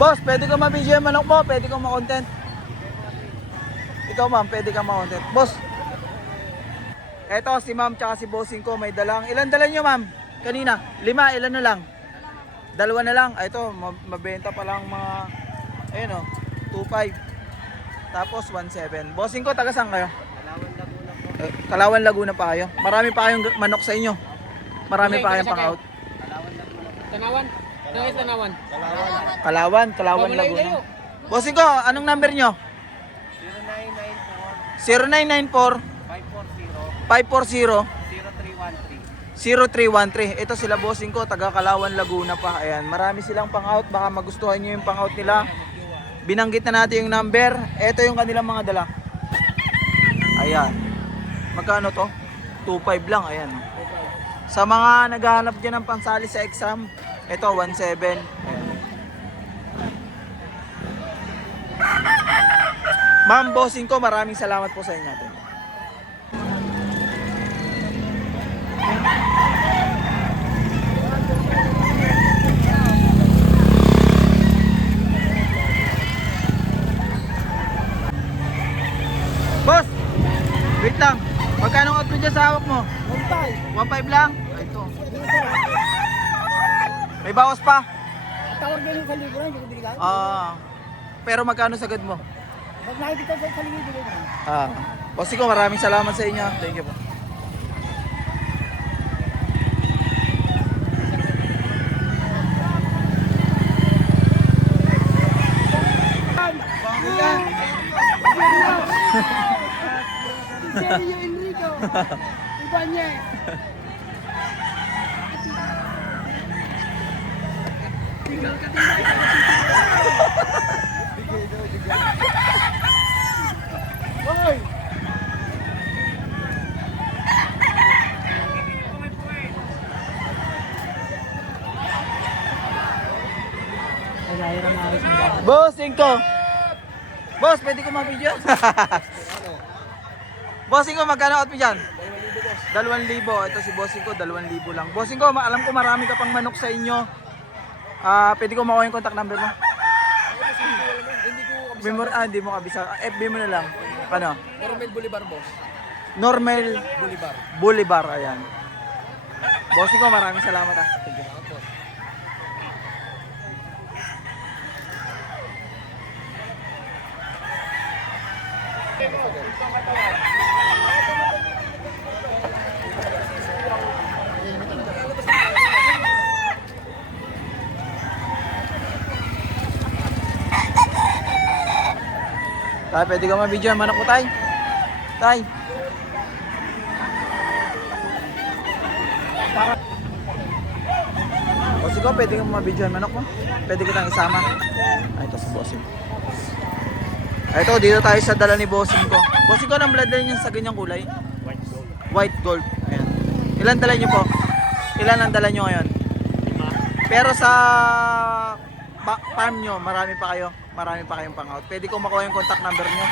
Boss, pwede ko ma-video yung manok mo, pwede ko ma-content. Ikaw ma'am, pwede ka ma-content. Boss, eto si ma'am tsaka si bossing ko may dalang. Ilan dala nyo ma'am? Kanina? 5, ilan na lang? 2 na lang. Ito, mabenta pa lang mga, ayun o, 2.5. Tapos 1.7. Bossing ko, taga saan kayo? Kalawan Laguna pa kayo. Marami pa kayong manok sa inyo. Marami pa kayong pang-out. Tanawan. Nangis Tanawan. Kalawan Laguna. Bossing ko, anong number nyo? 0994 540 0313. Ito sila bossing ko, taga Kalawan Laguna pa. Ayan, marami silang pang-out. Baka magustuhan nyo yung pang-out nila. Binanggit na natin yung number. Ito yung kanilang mga dala. Ayan. Magkano to? 2.5 lang. Ayan. Sa mga naghahanap dyan ng pansali sa exam, ito 1.7. Ayan. Ma'am, bossing ko, maraming salamat po sa inyo. Boss, wait lang. Magkano out mo dyan sa hawak mo? 1.5 lang? Ito. May bawas pa? Tawag din yung sa libo, hindi ko binigay. Pero magkano sagad mo? Pag nakikita sa libo, binigay ko. Bossing ko, maraming salamat sa inyo. Thank you po. Sergio Enrico. Iba niya eh. Hoy! Bossing ko! Boss, pwede ko ma-video? Bossing ko, magkano out mo dyan? 2,000. Ito si bossing ko, 2,000 lang. Bossing ko, alam ko marami ka pang manok sa inyo. Pwede ko makuha yung contact number mo? Hindi mo kabisa. FB mo na lang. Ano? Normel Bolivar, boss. Normel Bolivar. Bolivar, ayan. Bossing ko, maraming salamat ah. Thank you. Tay, pwede ka ma-video ang manok ko, tay? Tay. Bossing ko, pwede ka ma-video ang manok mo? Pwede kitang isama? Ito si bossing. Ito, dito tayo sa dala ni bossing ko. Bossing ko, anong bloodline niya sa ganyang kulay? White gold. White gold. Ayan. Ilan dala niyo po? Ilan ang dala niyo ngayon? 5. Pero sa farm nyo, marami pa kayong pang-out. Pwede ko makuha yung contact number nyo.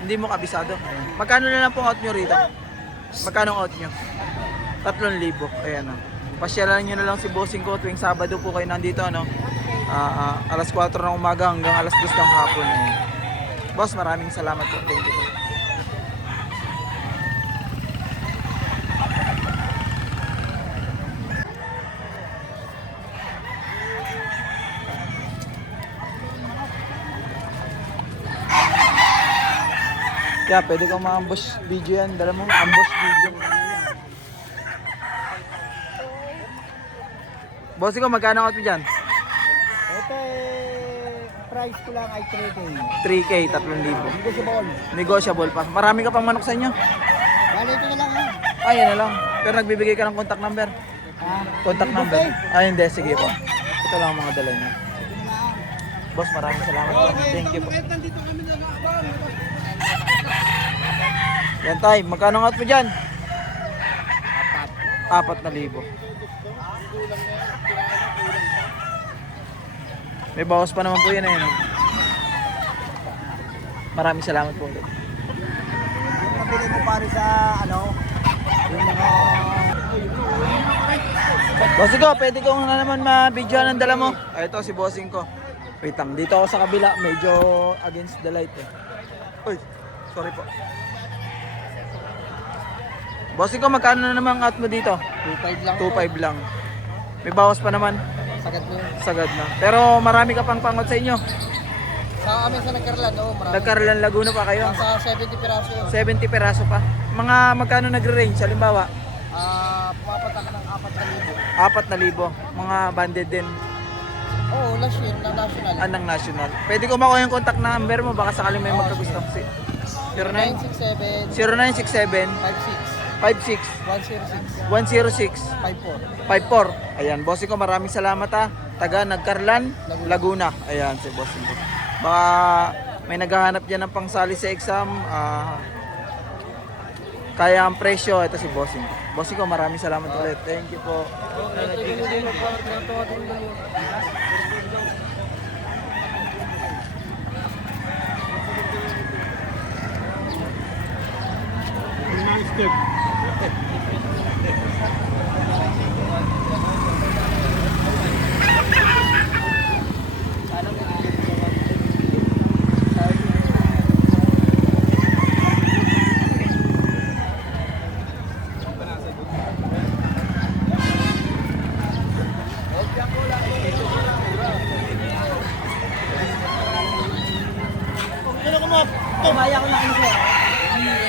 Hindi mo kabisado. Magkano na lang pong out nyo rito? Magkano out nyo? 3,000. Ayan o. Pasyalan nyo na lang si bossing ko tuwing Sabado po kayo nandito. Ano? Alas 4 ng umaga hanggang alas 2 ng hapon. Ayan. Boss, maraming salamat po. Thank you po. Kaya pwede kang ma-ambush video yan. Dala mo, ambush video. Bossing ko, magkano out mo dyan? Ito price ko lang ay 3K. 3K, 3,000. Negotiable. Negotiable pa. Marami ka pang manok sa inyo? Bali ito na lang ha. Ay, yan na lang. Pero nagbibigay ka ng contact number. Contact number. Ay, hindi. Sige po. Ito lang ang mga dala niya. Boss, maraming salamat po. Thank you po. Yan tay, magkano out mo dyan? 4,000. May bawas pa naman po yan eh. Maraming salamat po ulit. Pabili mo pare sa ano, yung mga Bossing ko, pwede kong na naman ma-video ng dala mo. Ito si bossing ko. Wait lang, dito ako sa kabila. Medyo against the light eh. Uy, sorry po. Bossing ko, magkano na naman ang out mo dito? 2.5 lang. 2.5 lang. May bawas pa naman. Sagad mo yun. Sagad na. Pero marami ka pang pangot sa inyo. Sa amin sa Nagkarlan, oo, marami. Nagkarolan Laguna pa kayo. Nasa 70 piraso yun. 70 peraso pa. Mga magkano nagre-range? Halimbawa, Pumapatak ng 4,000. Mga banded din. Oo, last year na national. Anang national. Pwede ko makuha yung contact number mo. Baka sakaling may magkagusto. 09 967 0967 56 56 106 106 54. 54. Ayan, bossing ko, maraming salamat ha. Taga Nagkarlan, Laguna. Ayan, si bossing ko. Baka may naghahanap dyan ng pangsali sa exam. Kaya ang presyo, ito si bossing ko. Bossing ko, maraming salamat ulit. Thank you po.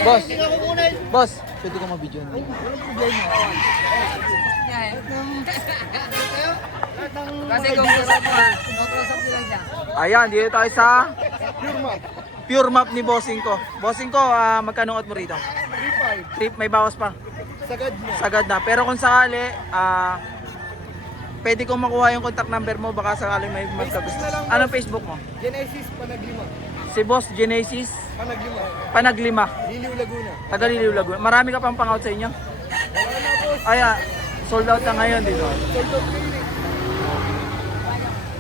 Boss, boss, pwede ko ma-video na. Kasi kung close up nila siya. Ayan, dito tayo sa Pure Map ni bossing ko. Bossing ko, magkano out mo rito? 3.5. May bawas pa. Sagad mo. Sagad na. Pero kung sakali, pwede kong makuha yung contact number mo. Baka sakaling may magkagusto. Anong Facebook mo? Genesis Panaglima. Si Boss Genesis Panaglima. Panaglima. Liliw Laguna. Taga Liliw Laguna. Marami ka pang pang-out sa inyo? Wala na boss. Ay, sold out na ngayon dito. Sold out clinic.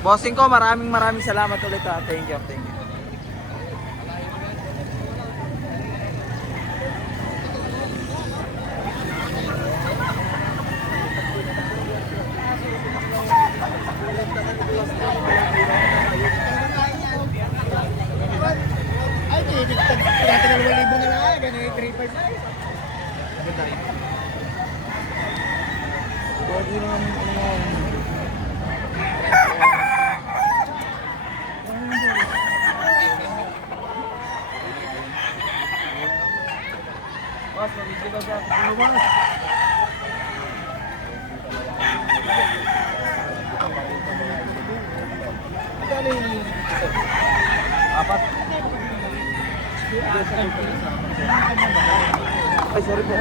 Bossing ko, maraming salamat ulit ha. Thank you, thank you. Ay, tinatin na 2,000 na lang. Ganyan 3.5 na. Pwede naman, Boss, mabigyan ba siya? Magkano yung Apat. Ay, sorry po.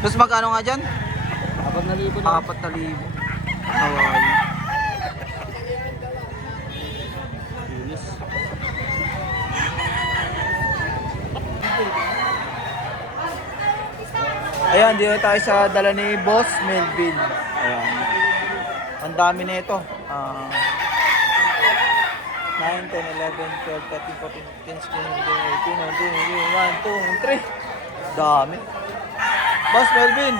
Tapos magkano nga dyan? 4,000 na. 4,000. Hawaii. Ayan, dito tayo sa dala ni Boss Melvin. Ayan. Ang dami na ito. 9, 10, 11, 12, 13, 14, 15, 16, 17, 18, 19, 1, 2, 3. Dami. Boss Melvin,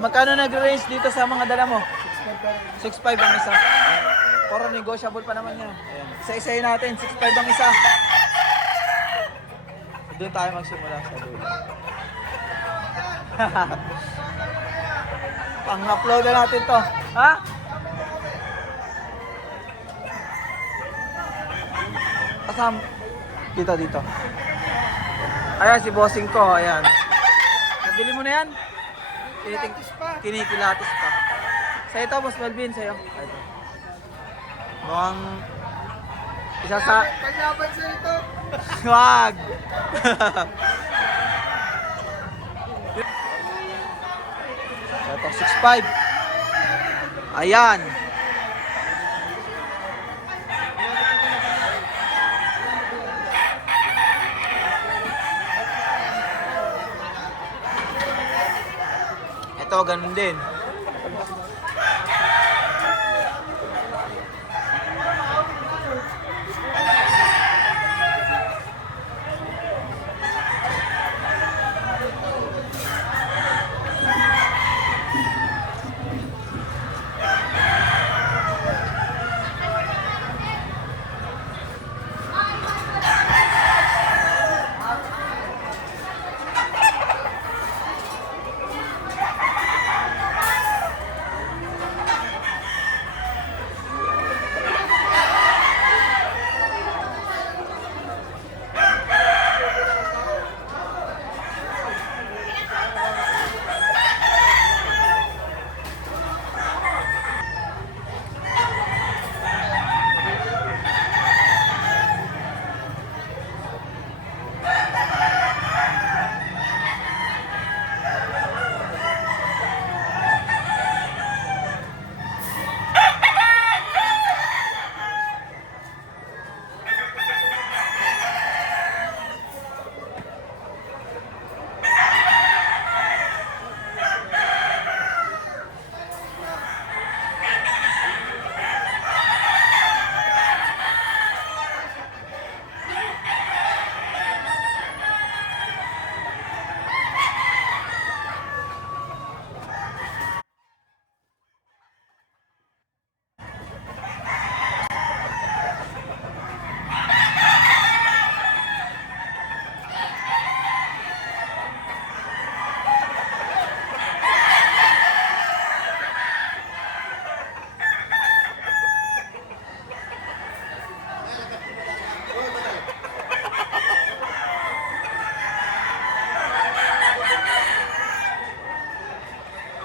magkano nag-range dito sa mga dala mo? 6.5 ang isa. Pero negotiable pa naman yan. Ayan. Isa-isayin natin, 6.5 ang isa. Doon tayo magsimula sa dulo. Pang-upload na natin to. Ha? Kasam. Dito. Ayan si bossing ko, ayan. Nabili mo na yan? Kinikilatis pa. Sa ito, Boss Melvin, sa'yo. Ito. Mukhang isa sa... Paglaban sa ito. Wag! Ito, 6.5. Ayan. Ito, ganun din.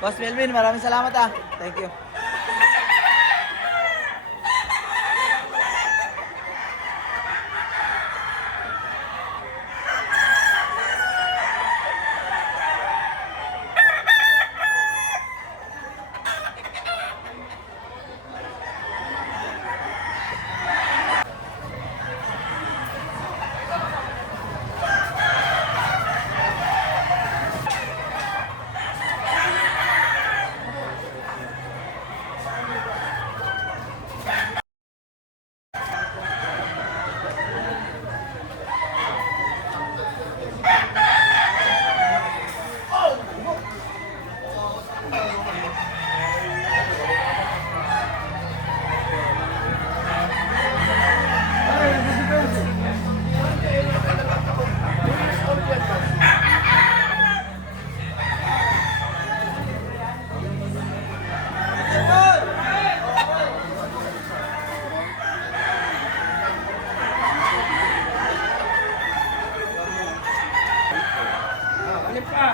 Boss Melvin, maraming salamat ah. Thank you. Alin pa?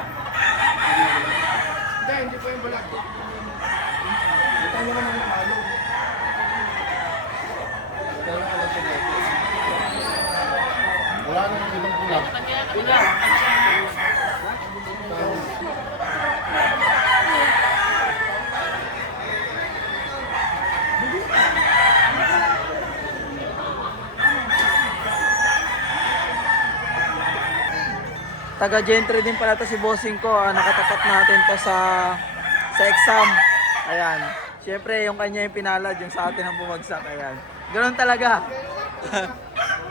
Hindi po yung balag. Ito nyo naman yung halo. Wala naman ibang bulag. Bulag. Taga Gentry din pala to si bossing ko. Nakatapat natin to sa exam. Ayan. Siyempre yung kanya yung pinalad, yung sa atin ang bumagsak. Ayan. Ganoon talaga.